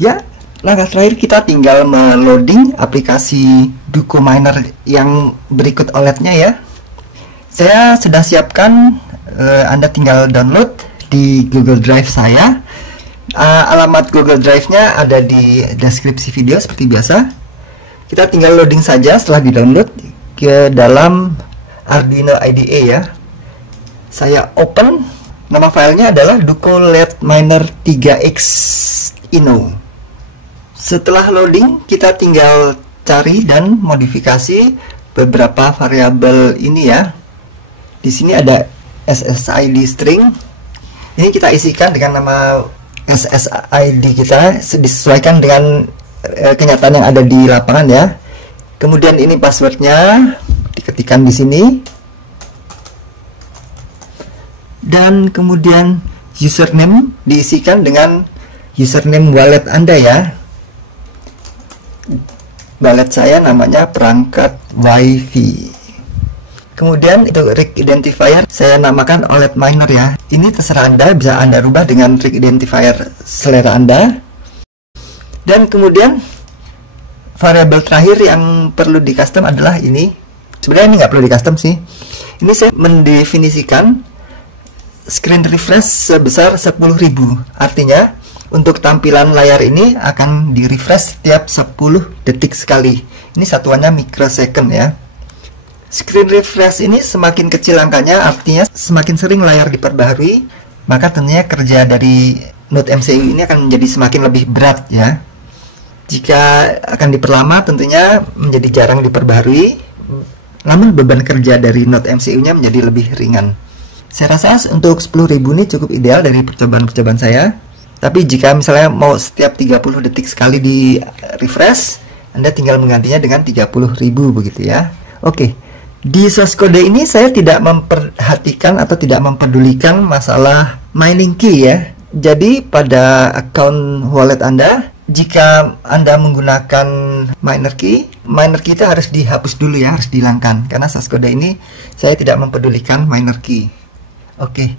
Ya, langkah terakhir kita tinggal meloading aplikasi Duco Miner yang berikut OLED-nya ya. Saya sudah siapkan, Anda tinggal download di Google Drive saya. Alamat Google Drive-nya ada di deskripsi video seperti biasa. Kita tinggal loading saja setelah di-download ke dalam Arduino IDE ya. Saya open, nama filenya adalah Duco LED Miner 3X Inno. Setelah loading, kita tinggal cari dan modifikasi beberapa variabel ini ya. Di sini ada SSID string. Ini kita isikan dengan nama SSID kita, disesuaikan dengan kenyataan yang ada di lapangan ya. Kemudian ini passwordnya diketikkan di sini. Dan kemudian username diisikan dengan username wallet Anda ya. Wallet saya namanya perangkat WiFi. Kemudian itu rig identifier saya namakan OLED Miner ya. Ini terserah Anda, bisa Anda rubah dengan rig identifier selera Anda. Dan kemudian variabel terakhir yang perlu di custom adalah ini. Sebenarnya ini nggak perlu di custom sih. Ini saya mendefinisikan screen refresh sebesar 10.000. Artinya untuk tampilan layar ini akan di refresh setiap 10 detik sekali. Ini satuannya microsecond ya. Screen refresh ini semakin kecil angkanya, artinya semakin sering layar diperbaharui, maka tentunya kerja dari node MCU ini akan menjadi semakin lebih berat ya. Jika akan diperlama tentunya menjadi jarang diperbaharui, namun beban kerja dari node MCU-nya menjadi lebih ringan. Saya rasa untuk 10.000 ini cukup ideal dari percobaan-percobaan saya. Tapi jika misalnya mau setiap 30 detik sekali di refresh, Anda tinggal menggantinya dengan 30.000 begitu ya. Oke. Di source code ini saya tidak memperhatikan atau tidak mempedulikan masalah mining key ya. Jadi pada account wallet Anda, jika Anda menggunakan miner key itu harus dihapus dulu ya, harus dihilangkan. Karena source code ini saya tidak mempedulikan miner key. Oke.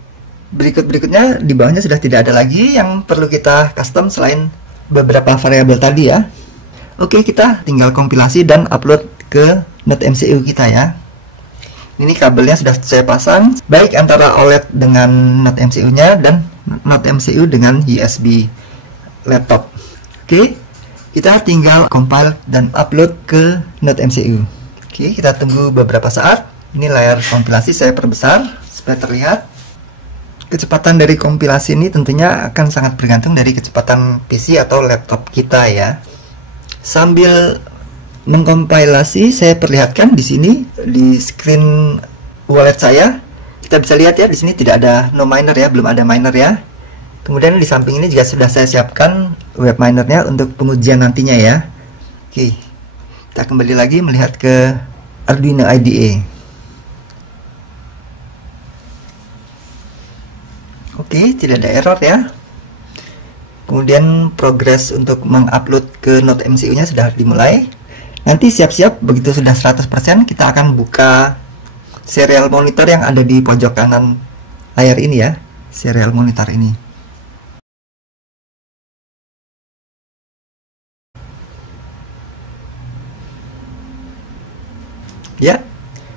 Berikutnya di bawahnya sudah tidak ada lagi yang perlu kita custom selain beberapa variabel tadi ya. Oke, kita tinggal kompilasi dan upload ke node MCU kita ya. Ini kabelnya sudah saya pasang, baik antara OLED dengan node MCU-nya dan node MCU dengan USB laptop. Oke, kita tinggal compile dan upload ke node MCU. Oke, kita tunggu beberapa saat. Ini layar kompilasi saya perbesar supaya terlihat. Kecepatan dari kompilasi ini tentunya akan sangat bergantung dari kecepatan PC atau laptop kita ya. Sambil mengkompilasi, saya perlihatkan di sini di screen wallet saya. Kita bisa lihat ya, di sini tidak ada no miner ya, belum ada miner ya. Kemudian di samping ini juga sudah saya siapkan web minernya untuk pengujian nantinya ya. Oke, kita kembali lagi melihat ke Arduino IDE. Oke, tidak ada error ya. Kemudian progres untuk mengupload ke node MCU-nya sudah dimulai. Nanti siap-siap begitu sudah 100% kita akan buka serial monitor yang ada di pojok kanan layar ini ya. Serial monitor ini. Ya,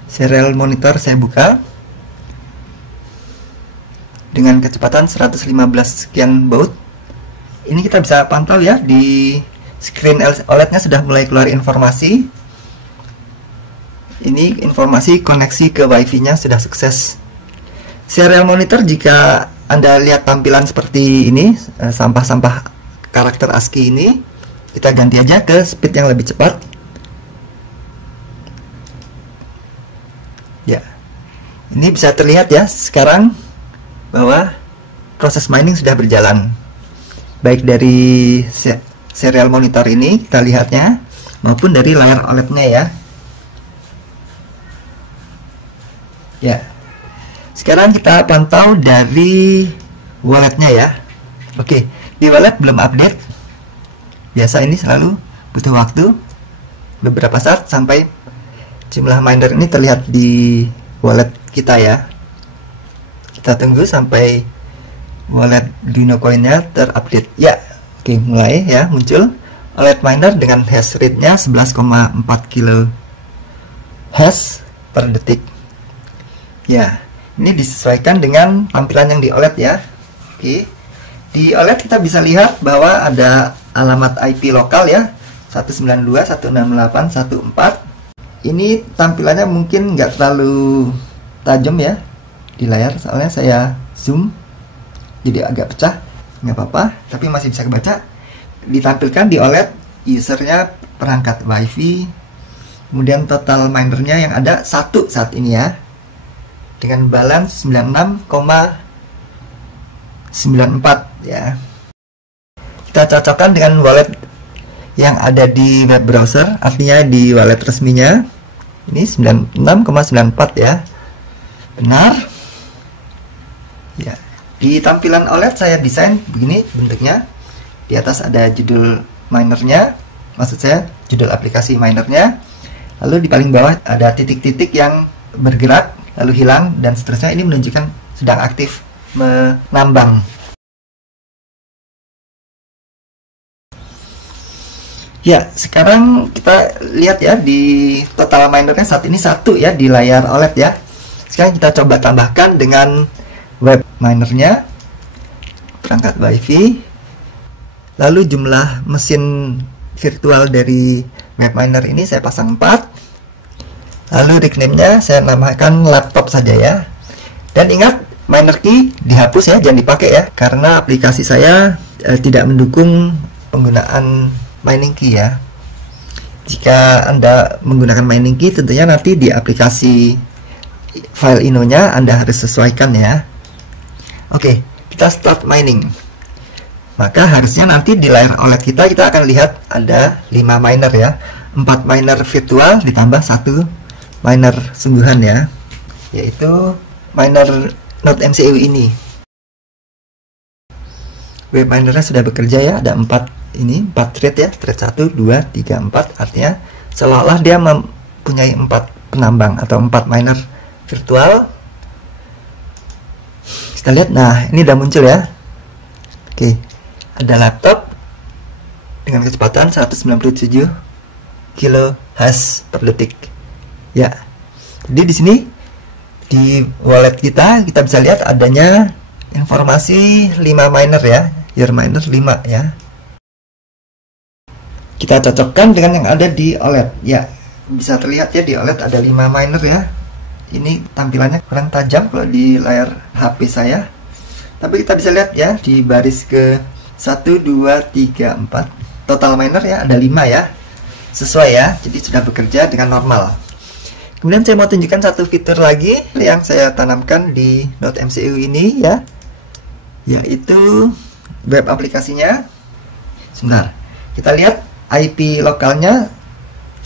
serial monitor saya buka dengan kecepatan 115 sekian baud. Ini kita bisa pantau ya, di screen OLED-nya sudah mulai keluar informasi. Ini informasi koneksi ke WiFi-nya sudah sukses. Serial monitor, jika Anda lihat tampilan seperti ini, sampah-sampah karakter ASCII ini, kita ganti aja ke speed yang lebih cepat. Ya, ini bisa terlihat ya sekarang bahwa proses mining sudah berjalan. Baik dari serial monitor ini kita lihatnya, maupun dari layar OLED-nya ya. Ya, sekarang kita pantau dari wallet-nya ya. Oke, di wallet belum update. Biasa ini selalu butuh waktu beberapa saat sampai jumlah miner ini terlihat di wallet kita ya. Kita tunggu sampai wallet Arduino Coin-nya terupdate. Ya, Oke, mulai ya, muncul OLED miner dengan hash rate-nya 11,4 kHz per detik. Ya, ini disesuaikan dengan tampilan yang di OLED ya. Oke, di OLED kita bisa lihat bahwa ada alamat IP lokal ya, 192.168.1.4. Ini tampilannya mungkin nggak terlalu tajam ya di layar, soalnya saya zoom jadi agak pecah. Nggak apa-apa, tapi masih bisa kebaca. Ditampilkan di OLED usernya perangkat WiFi, kemudian total minernya yang ada 1 saat ini ya, dengan balance 96,94 ya. Kita cocokkan dengan wallet yang ada di web browser, artinya di wallet resminya. Ini 96,94 ya, benar ya. Di tampilan OLED saya desain begini bentuknya. Di atas ada judul minernya, maksud saya judul aplikasi minernya. Lalu di paling bawah ada titik-titik yang bergerak lalu hilang dan seterusnya. Ini menunjukkan sedang aktif menambang. Ya, sekarang kita lihat ya, di total minernya saat ini 1 ya di layar OLED ya. Sekarang kita coba tambahkan dengan web minernya, perangkat WiFi, lalu jumlah mesin virtual dari web miner ini saya pasang 4, lalu nickname-nya saya namakan laptop saja ya. Dan ingat, miner key dihapus ya, jangan dipakai ya, karena aplikasi saya tidak mendukung penggunaan mining key ya. Jika Anda menggunakan mining key, tentunya nanti di aplikasi file ino-nya Anda harus sesuaikan ya. Oke, kita start mining. Maka harusnya nanti di layar OLED kita akan lihat ada 5 miner ya, 4 miner virtual ditambah 1 miner sungguhan ya, yaitu miner Node MCU ini. Web minernya sudah bekerja ya, ada 4 thread ya, thread 1, 2, 3, 4, artinya seolah-olah dia mempunyai 4 penambang atau 4 miner virtual. Kita lihat, nah ini udah muncul ya. Oke, ada laptop dengan kecepatan 197 kHz per detik ya. Jadi di sini di wallet kita bisa lihat adanya informasi 5 miner ya, year miner 5 ya. Kita cocokkan dengan yang ada di OLED ya. Bisa terlihat ya, di OLED ada 5 miner ya. Ini tampilannya kurang tajam kalau di layar HP saya, tapi kita bisa lihat ya, di baris ke 1, 2, 3, 4 total miner ya ada 5 ya, sesuai ya, jadi sudah bekerja dengan normal. Kemudian saya mau tunjukkan satu fitur lagi yang saya tanamkan di Node MCU ini ya, yaitu web aplikasinya. Sebentar, kita lihat IP lokalnya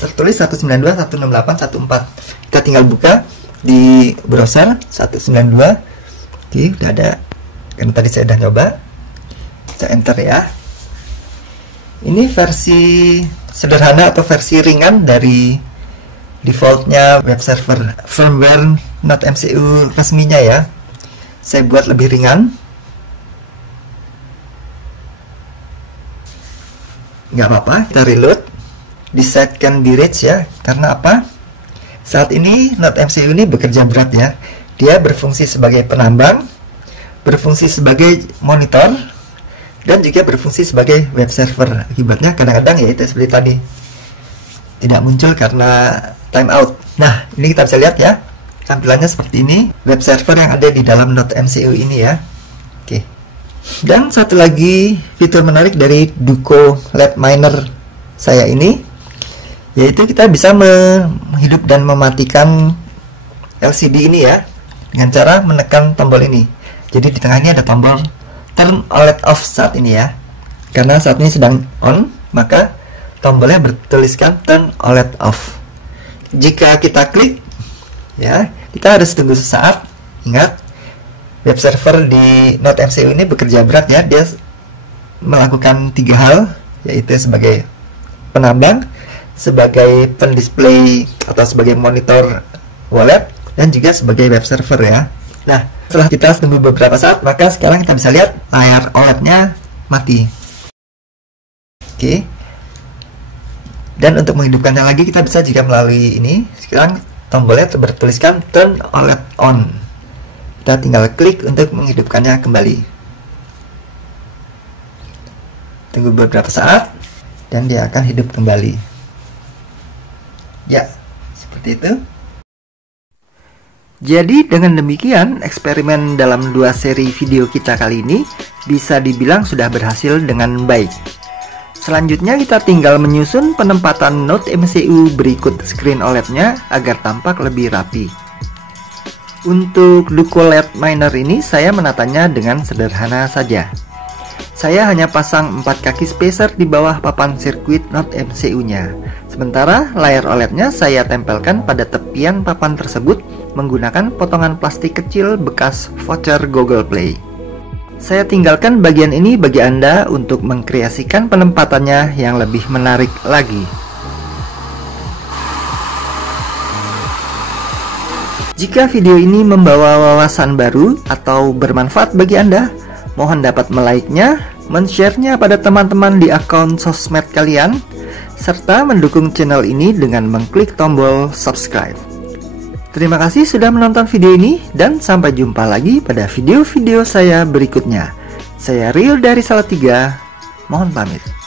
tertulis 192.168.1.4. Kita tinggal buka di browser 192. Oke, udah ada, karena tadi saya udah nyoba. Kita enter ya. Ini versi sederhana atau versi ringan dari defaultnya web server firmware Node MCU resminya ya. Saya buat lebih ringan. Nggak apa-apa, kita reload. Decide can be reached ya. Karena apa? Saat ini Node MCU ini bekerja berat ya. Dia berfungsi sebagai penambang, berfungsi sebagai monitor, dan juga berfungsi sebagai web server. Akibatnya kadang-kadang ya itu seperti tadi, tidak muncul karena timeout. Nah, ini kita bisa lihat ya, tampilannya seperti ini, web server yang ada di dalam Node MCU ini ya. Oke. Dan satu lagi fitur menarik dari Duco LED Miner saya ini, yaitu kita bisa menghidup dan mematikan LCD ini ya, dengan cara menekan tombol ini. Jadi di tengah ini ada tombol turn OLED off saat ini ya. Karena saat ini sedang on, maka tombolnya bertuliskan turn OLED off. Jika kita klik ya, kita harus tunggu sesaat. Ingat, web server di Node MCU ini bekerja berat ya. Dia melakukan 3 hal, yaitu sebagai penambang, sebagai pendisplay atau sebagai monitor wallet, dan juga sebagai web server ya. Nah, setelah kita tunggu beberapa saat, maka sekarang kita bisa lihat layar OLED-nya mati. Oke. Dan untuk menghidupkannya lagi kita bisa jika melalui ini. Sekarang tombolnya bertuliskan turn OLED on. Kita tinggal klik untuk menghidupkannya kembali. Tunggu beberapa saat dan dia akan hidup kembali. Ya, seperti itu. Jadi dengan demikian, eksperimen dalam 2 seri video kita kali ini bisa dibilang sudah berhasil dengan baik. Selanjutnya kita tinggal menyusun penempatan Note MCU berikut screen OLED-nya agar tampak lebih rapi. Untuk Duco LED Miner ini saya menatanya dengan sederhana saja. Saya hanya pasang 4 kaki spacer di bawah papan sirkuit Note MCU-nya. Sementara layar OLED-nya saya tempelkan pada tepian papan tersebut menggunakan potongan plastik kecil bekas voucher Google Play. Saya tinggalkan bagian ini bagi Anda untuk mengkreasikan penempatannya yang lebih menarik lagi. Jika video ini membawa wawasan baru atau bermanfaat bagi Anda, mohon dapat melike-nya, men-share-nya pada teman-teman di akun sosmed kalian, serta mendukung channel ini dengan mengklik tombol subscribe. Terima kasih sudah menonton video ini dan sampai jumpa lagi pada video-video saya berikutnya. Saya Rio dari Salatiga, mohon pamit.